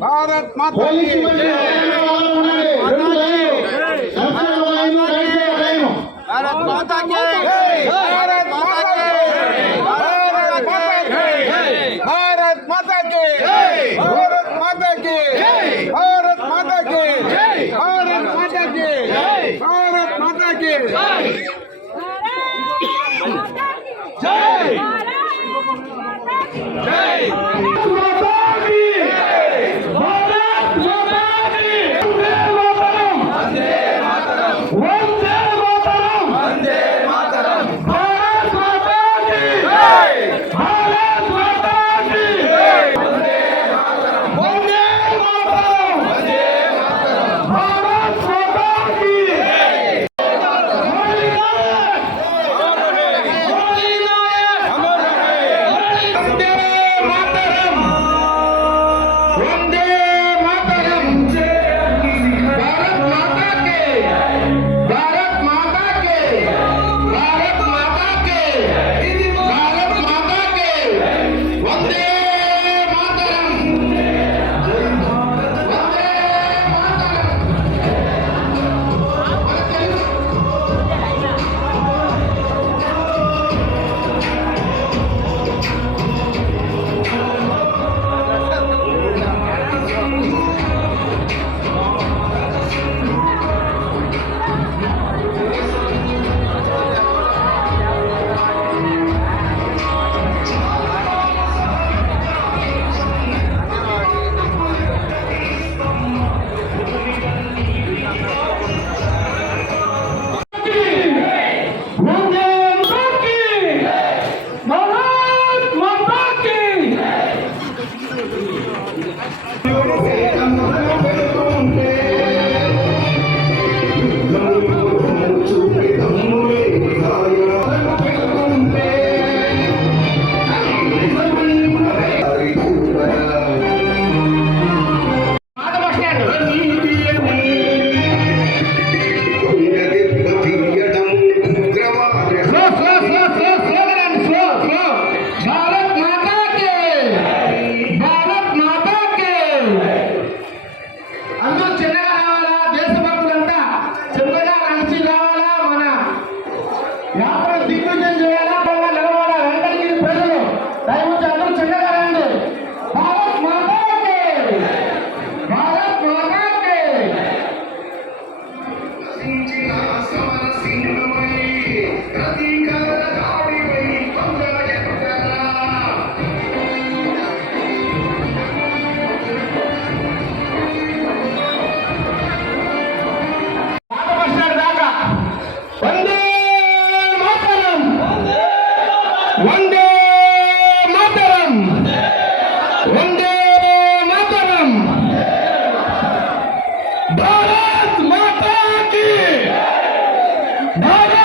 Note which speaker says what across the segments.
Speaker 1: भारत माता की जय भारत माता की भारत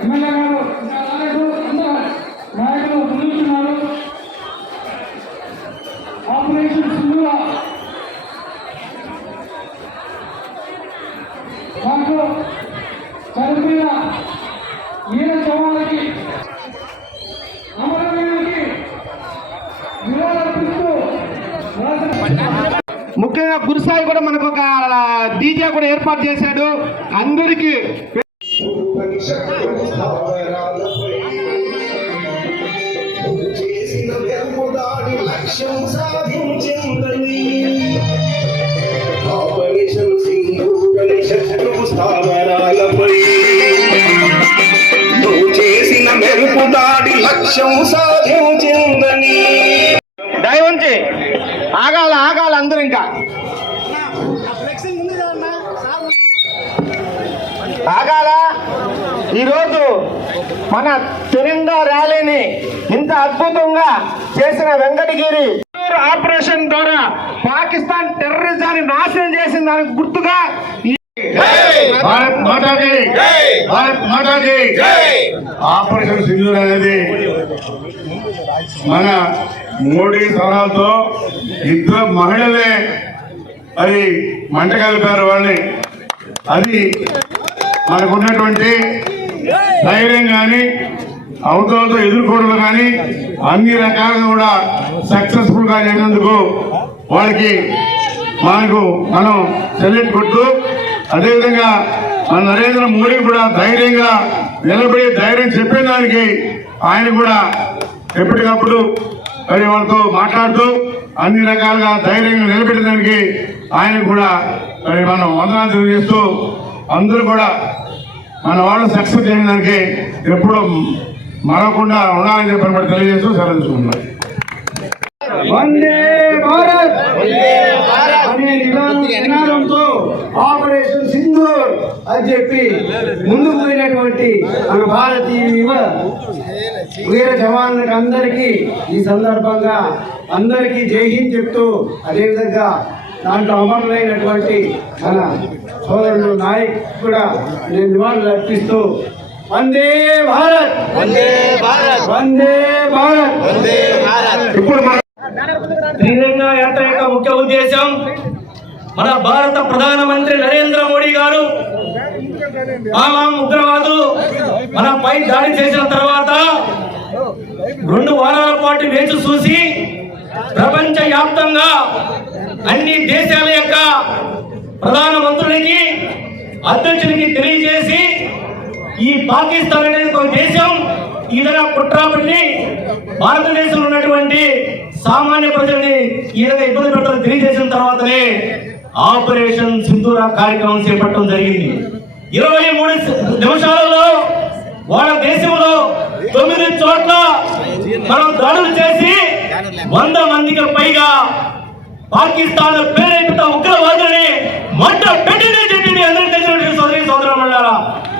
Speaker 2: ఎమ్మెల్యే గారు ఇంకా రాలేదు నాయకులు ఆపరేషన్ చనిపోయిన ఈయన
Speaker 3: ముఖ్యంగా గురుసాయి కూడా మనకు ఒక డీజే కూడా
Speaker 1: ఏర్పాటు చేశాడు. అందరికీ
Speaker 3: చేసిన వెలుగుదాడి లక్ష్యం సాధించిందని ఆపరేషన్ సింధూరని శత్రువు స్థావరాలపై నువ్వు చేసిన మెరుపు దాడి లక్ష్యం సాధించిందని
Speaker 1: దయవుంచి ఆగాల ఆగాల అందరూ ఇంకా ఆగాల? ఈరోజు మన తిరంగా ర్యాలీని ఇంత అద్భుతంగా చేసిన వెంకటగిరి ఆపరేషన్ ద్వారా పాకిస్తాన్ టెర్రరిజాన్ని నాశనం చేసిన దానికి గుర్తుగా
Speaker 4: భారత్ మాతాకి భారత్ మాతాకి ఆపరేషన్ సింధూర్ అనేది మన మోడీ సలహాలతో ఇద్దరు మహిళలే అది మంట కలిపారు వాళ్ళని. అది మనకున్నటువంటి ధైర్యం కానీ అవతలతో ఎదుర్కోవడం కానీ అన్ని రకాలుగా కూడా సక్సెస్ఫుల్గా వాళ్ళకి మనకు మనం సెల్యూట్ కొడుతూ అదేవిధంగా మన నరేంద్ర మోడీ కూడా ధైర్యంగా నిలబడి ధైర్యం చెప్పేదానికి ఆయన కూడా ఎప్పటికప్పుడు మరి వాళ్ళతో మాట్లాడుతూ అన్ని రకాలుగా ధైర్యంగా నిలబెట్టడానికి ఆయన కూడా మరి మనం వందనాలు తెలియజేస్తూ అందరూ కూడా మన వాళ్ళు సక్సెస్ చేయడానికి ఎప్పుడూ మరవకుండా ఉండాలని చెప్పని కూడా తెలియజేస్తూ సెలవు తీసుకుంటున్నాను
Speaker 5: వందే భారత్! అనే నినాదంతో ఆపరేషన్ సింధూర్ అని చెప్పి ముందుకు పోయినటువంటి మన భారతీయ వీర జవాన్లకు అందరికీ ఈ సందర్భంగా అందరికీ జై హింద్ చెప్తూ అదేవిధంగా దాంట్లో అమరులైనటువంటి మన సోదరుడు నాయక్ కూడా నేను నివాళులు అర్పిస్తూ వందే భారత్! వందే భారత్! వందే భారత్! వందే
Speaker 1: ఇప్పుడు మన
Speaker 6: త్రిరంగ యాత్ర యొక్క ముఖ్య ఉద్దేశం మన భారత ప్రధానమంత్రి నరేంద్ర మోడీ గారు ఆమాం ఉగ్రవాదులు మన పై దాడి చేసిన తర్వాత రెండు వారాల పాటు వేచి చూసి ప్రపంచ వ్యాప్తంగా అన్ని దేశాల యొక్క ప్రధానమంత్రునికి అధ్యక్షునికి తెలియజేసి ఈ పాకిస్తాన్ అనేది ఒక దేశం ఈ విధంగా కుట్రాపల్లి భారతదేశంలో ఉన్నటువంటి సామాన్య ప్రజల్ని ఈ ఇబ్బంది పెట్టడం తెలియజేసిన తర్వాతనే ఆపరేషన్ సింధూర కార్యక్రమం చేపట్టడం జరిగింది. ఇరవై మూడు నిమిషాలలో వాళ్ళ దేశంలో తొమ్మిది చోట్ల మనం దాడులు చేసి వంద మందికి పైగా పాకిస్తాన్ ప్రేరేపిత ఉగ్రవాదులని మంట పెట్టింది చెప్పి మీ అందరికీ తెలిసినటువంటి సోదరి సోదరులారా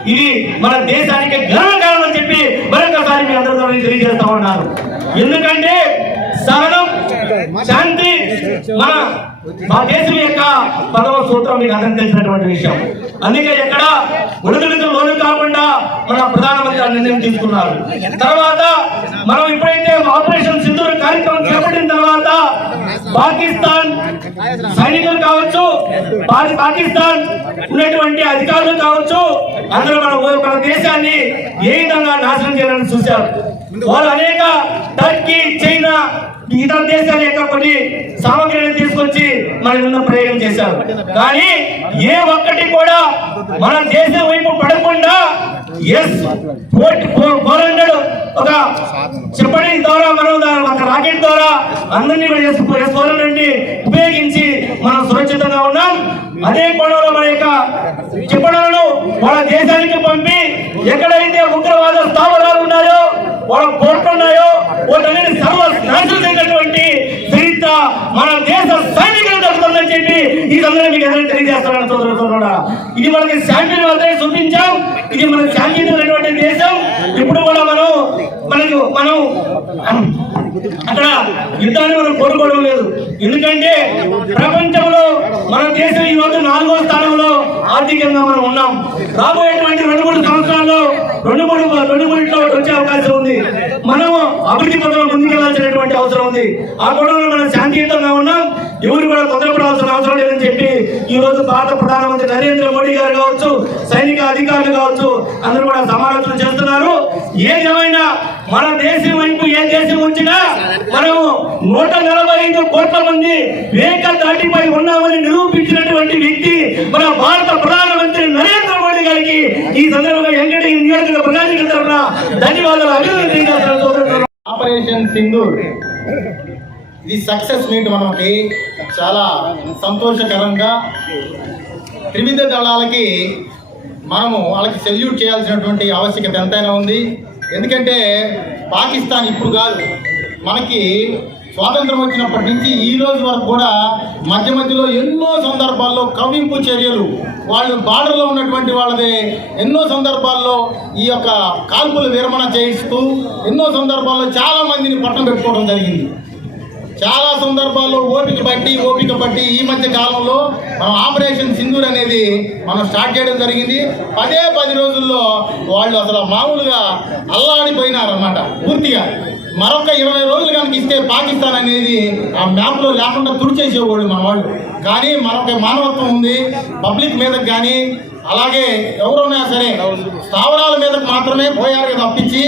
Speaker 6: ఇది మన దేశానికి గర్వకారణం అని చెప్పి మరొకసారి మీ అందరితో తెలియజేస్తా ఉన్నారు. ఎందుకంటే సహనం శాంతి మన మా దేశం యొక్క పదవ సూత్రం మీకు అందరికి తెలిసినటువంటి విషయం. అందుకే ఎక్కడ ఒడుగులకు లోను కాకుండా మన ప్రధానమంత్రి నిర్ణయం తీసుకున్నారు. తర్వాత మనం ఎప్పుడైతే ఆపరేషన్ సింధూర్ పాకిస్తాన్ సైనికులు కావచ్చు పాకిస్తాన్ ఉన్నటువంటి అధికారులు కావచ్చు అందులో మన మన దేశాన్ని ఏ విధంగా నాశనం చేయాలని చూశారు. వాళ్ళు అనేక టర్కీ చైనా ఇతర దేశాల యొక్క కొన్ని సామగ్రిని తీసుకొచ్చి మన మీద ప్రయోగం చేశారు. కానీ ఏ ఒక్కటి కూడా మన దేశం వైపు పడకుండా ఎస్ ఫోర్ హండ్రెడ్ ఒక చెప్పడి రాకెట్ ద్వారా అందరినీ కూడా ఎస్ ఉపయోగించి మనం సురక్షితంగా ఉన్నాం. అదే కోణంలో మన యొక్క చెప్పడాలను వాళ్ళ దేశానికి పంపి ఎక్కడైతే ఉగ్రవాద స్థావరాలు ఉన్నాయో వాళ్ళ కోట్లు ఉన్నాయో వాటన్నిటి సర్వ నాశనమైనటువంటి చరిత్ర మన దేశ సైనికులు దక్కుతుందని చెప్పి ఈ మీకు ఎదురు తెలియజేస్తారని సోదరు సోదరుడా ఇది మనకి శాంతిని మాత్రమే చూపించాం. ఇది మన శాంతియుతమైనటువంటి దేశం. ఇప్పుడు కూడా మనం మనకు మనం అక్కడ యుద్ధాన్ని మనం కోరుకోవడం లేదు. ఎందుకంటే ప్రపంచంలో మన దేశం ఈ రోజు నాలుగో స్థానంలో ఆర్థికంగా మనం ఉన్నాం. రాబోయేటువంటి రెండు మూడు సంవత్సరాల్లో రెండు మూడు రెండు మూడిట్లో వచ్చే అవకాశం ఉంది. మనం అభివృద్ధి పథంలో ముందుకెళ్ళాల్సినటువంటి అవసరం ఉంది. ఆ గొడవలో మనం శాంతియుతంగా ఉన్నాం. ఎవరు కూడా తొందరపడాల్సిన అవసరం లేదని చెప్పి ఈ రోజు భారత ప్రధానమంత్రి నరేంద్ర మోడీ గారు కావచ్చు సైనిక అధికారులు కావచ్చు అందరూ కూడా సమాలోచన చేస్తున్నారు. ఏదేమైనా మన దేశం వైపు ఏ దేశం వచ్చినా మనము నూట నలభై ఐదు కోట్ల మంది వేక దాటిపై ఉన్నామని నిరూపించినటువంటి వ్యక్తి మన భారత ప్రధానమంత్రి నరేంద్ర మోడీ గారికి ఈ సందర్భంగా వెంకటగిరి నియోజకవర్గ ప్రజానికి తరఫున ధన్యవాదాలు అభివృద్ధి
Speaker 7: ఆపరేషన్ సింధూర్. ఇది సక్సెస్ మీట్ మనకి చాలా సంతోషకరంగా త్రివిధ దళాలకి మనము వాళ్ళకి సెల్యూట్ చేయాల్సినటువంటి ఆవశ్యకత ఎంతైనా ఉంది. ఎందుకంటే పాకిస్తాన్ ఇప్పుడు కాదు. మనకి స్వాతంత్రం వచ్చినప్పటి నుంచి ఈ రోజు వరకు కూడా మధ్య మధ్యలో ఎన్నో సందర్భాల్లో కవ్వింపు చర్యలు వాళ్ళు బార్డర్లో ఉన్నటువంటి వాళ్ళది ఎన్నో సందర్భాల్లో ఈ యొక్క కాల్పులు విరమణ చేయిస్తూ ఎన్నో సందర్భాల్లో చాలా మందిని పట్టం పెట్టుకోవడం జరిగింది. చాలా సందర్భాల్లో ఓపిక బట్టి ఓపిక బట్టి ఈ మధ్య కాలంలో మనం ఆపరేషన్ సింధూర్ అనేది మనం స్టార్ట్ చేయడం జరిగింది. పదే పది రోజుల్లో వాళ్ళు అసలు మామూలుగా అల్లాడిపోయినారన్నమాట పూర్తిగా. మరొక ఇరవై రోజులు కనుక ఇస్తే పాకిస్తాన్ అనేది ఆ మ్యాప్లో లేకుండా తుడిచేసేవాళ్ళు మన వాళ్ళు. కానీ మరొక మానవత్వం ఉంది పబ్లిక్ మీదకి కానీ అలాగే ఎవరైనా సరే స్థావరాల మీదకు మాత్రమే పోయారు తప్పించి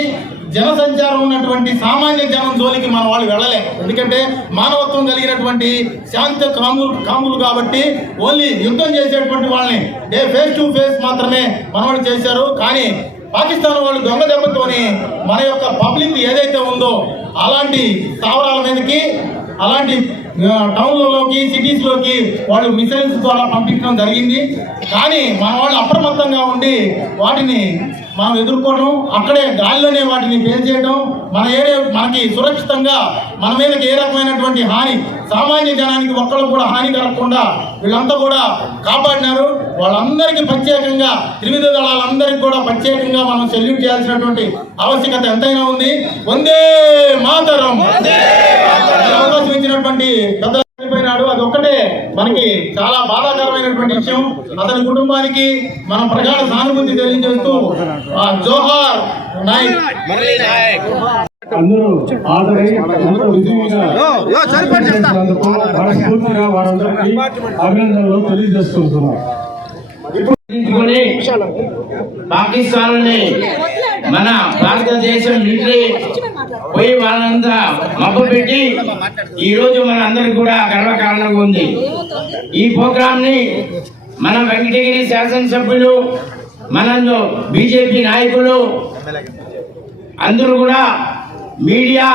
Speaker 7: జనసంచారం ఉన్నటువంటి సామాన్య జనం జోలికి మన వాళ్ళు వెళ్ళలే ఎందుకంటే మానవత్వం కలిగినటువంటి శాంతి కాములు కాములు కాబట్టి ఓన్లీ యుద్ధం చేసేటువంటి వాళ్ళని డే ఫేస్ టు ఫేస్ మాత్రమే మనవాళ్ళు చేశారు. కానీ పాకిస్తాన్ వాళ్ళు దొంగ దెబ్బతోని మన యొక్క పబ్లిక్ ఏదైతే ఉందో అలాంటి స్థావరాల మీదకి అలాంటి టౌన్లలోకి సిటీస్లోకి వాళ్ళు మిసైల్స్ ద్వారా పంపించడం జరిగింది. కానీ మన వాళ్ళు అప్రమత్తంగా ఉండి వాటిని మనం ఎదుర్కోవడం అక్కడే గాలిలోనే వాటిని పేల్చేయడం మన ఏరియా మనకి సురక్షితంగా మన మీదకి ఏ రకమైనటువంటి హాని సామాన్య జనానికి ఒక్కళ్ళు కూడా హాని కలగకుండా వీళ్ళంతా కూడా కాపాడినారు. వాళ్ళందరికీ ప్రత్యేకంగా త్రివిధ దళాలందరికీ కూడా ప్రత్యేకంగా మనం సెల్యూట్ చేయాల్సినటువంటి ఆవశ్యకత ఎంతైనా ఉంది. వందే మాతరం! అవకాశం ఇచ్చినటువంటి పెద్దలు చనిపోయినాడు. అది ఒక్కటే మనకి చాలా బాధాకరమైనటువంటి విషయం అతని కుటుంబానికి మనం ప్రగాఢ సానుభూతి తెలియజేస్తూ ఆ జోహార్ నాయక్.
Speaker 8: అందరూ మనస్ఫూర్తిగా వారందరికీ అభినందనలు తెలియజేసుకుంటున్నాం.
Speaker 9: పాకిస్తాన్ని పాకిస్తాన్ మన భారతదేశం మిలిటరీ పోయి వాళ్ళంతా మబ్బు పెట్టి ఈ రోజు మన అందరికి కూడా గర్వకారణంగా ఉంది. ఈ ప్రోగ్రామ్ని మన వెంకటగిరి శాసనసభ్యులు మన బీజేపీ నాయకులు అందరూ కూడా మీడియా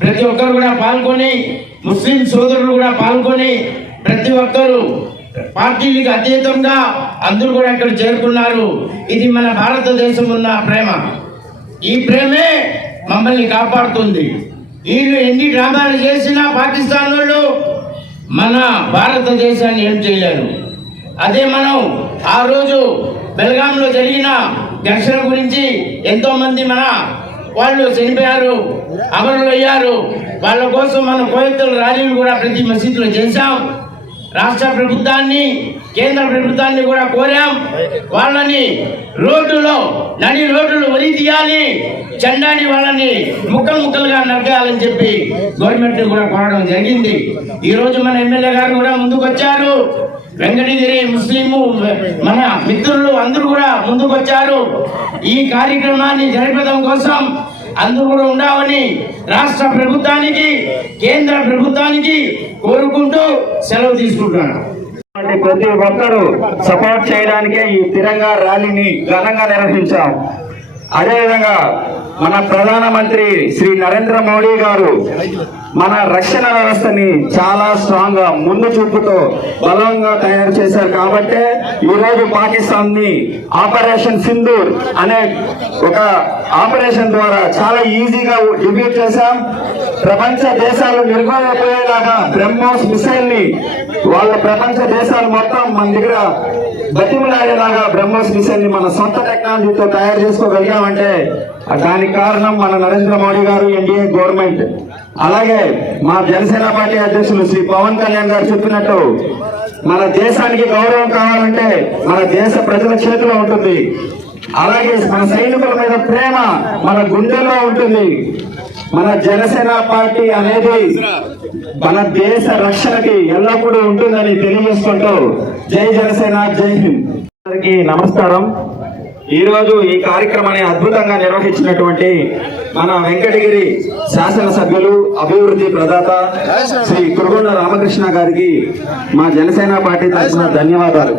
Speaker 9: ప్రతి ఒక్కరు కూడా పాల్గొని ముస్లిం సోదరులు కూడా పాల్గొని ప్రతి ఒక్కరు పార్టీలకు అతీతంగా అందరూ కూడా ఇక్కడ చేరుకున్నారు. ఇది మన భారతదేశం ఉన్న ప్రేమ. ఈ ప్రేమే మమ్మల్ని కాపాడుతుంది. వీళ్ళు ఎన్ని డ్రామాలు చేసినా పాకిస్తాన్ వాళ్ళు మన భారతదేశాన్ని ఏం చేయలేరు. అదే మనం ఆ రోజు బెల్గాంలో జరిగిన ఘర్షణ గురించి ఎంతో మంది మన వాళ్ళు చనిపోయారు అమరులు అయ్యారు వాళ్ళ కోసం మనం కోయత్తలు ర్యాలీలు కూడా ప్రతి మసీదులో చేశాం. రాష్ట్ర ప్రభుత్వాన్ని కేంద్ర ప్రభుత్వాన్ని కూడా కోరాం. వాళ్ళని రోడ్డులో నడి రోడ్డులు వరి తీయాలి. చండాని వాళ్ళని ముక్కలు ముక్కలుగా నరకాలని చెప్పి గవర్నమెంట్ కూడా కోరడం జరిగింది. ఈ రోజు మన ఎమ్మెల్యే గారు కూడా ముందుకు వచ్చారు. వెంకటగిరి ముస్లిము మన మిత్రులు అందరూ కూడా ముందుకు వచ్చారు. ఈ కార్యక్రమాన్ని జరపడం కోసం అందరూ కూడా ఉండాలని రాష్ట్ర ప్రభుత్వానికి కేంద్ర ప్రభుత్వానికి కోరుకుంటూ సెలవు తీసుకుంటున్నాను.
Speaker 10: ప్రతి ఒక్కరూ సపోర్ట్ చేయడానికే ఈ తిరంగా ర్యాలీని ఘనంగా నిర్వహించాం. అదేవిధంగా మన ప్రధానమంత్రి శ్రీ నరేంద్ర మోడీ గారు మన రక్షణ వ్యవస్థని చాలా స్ట్రాంగ్గా ముందు చూపుతో బలంగా తయారు చేశారు కాబట్టే ఈరోజు పాకిస్తాన్ని ఆపరేషన్ సింధూర్ అనే ఒక ఆపరేషన్ ద్వారా చాలా ఈజీగా డిబ్యూట్ చేశాం. ప్రపంచ దేశాలు నిర్వహిపోయేలాగా బ్రహ్మోస్ మిసైల్ని వాళ్ళ ప్రపంచ దేశాలు మొత్తం మన దగ్గర బతిమలాడేలాగా బ్రహ్మోస్ మిసైల్ని మన సొంత టెక్నాలజీతో తయారు చేసుకోగలిగామంటే దానికి కారణం మన నరేంద్ర మోడీ గారు ఎన్డీఏ గవర్నమెంట్. అలాగే మా జనసేన పార్టీ అధ్యక్షులు శ్రీ పవన్ కళ్యాణ్ గారు చెప్పినట్టు మన దేశానికి గౌరవం కావాలంటే మన దేశ ప్రజల చేతిలో ఉంటుంది. అలాగే మన సైనికుల మీద ప్రేమ మన గుండెలో ఉంటుంది. మన జనసేన పార్టీ అనేది మన దేశ రక్షణకి ఎల్లప్పుడూ ఉంటుందని తెలియజేసుకుంటూ జై జనసేన జై హింద్. అందరికీ నమస్కారం. ఈ రోజు ఈ కార్యక్రమాన్ని అద్భుతంగా నిర్వహించినటువంటి మన వెంకటగిరి శాసనసభ్యులు అభివృద్ధి ప్రదాత శ్రీ కురుగొండ రామకృష్ణ గారికి మా జనసేన పార్టీ తరఫున ధన్యవాదాలు.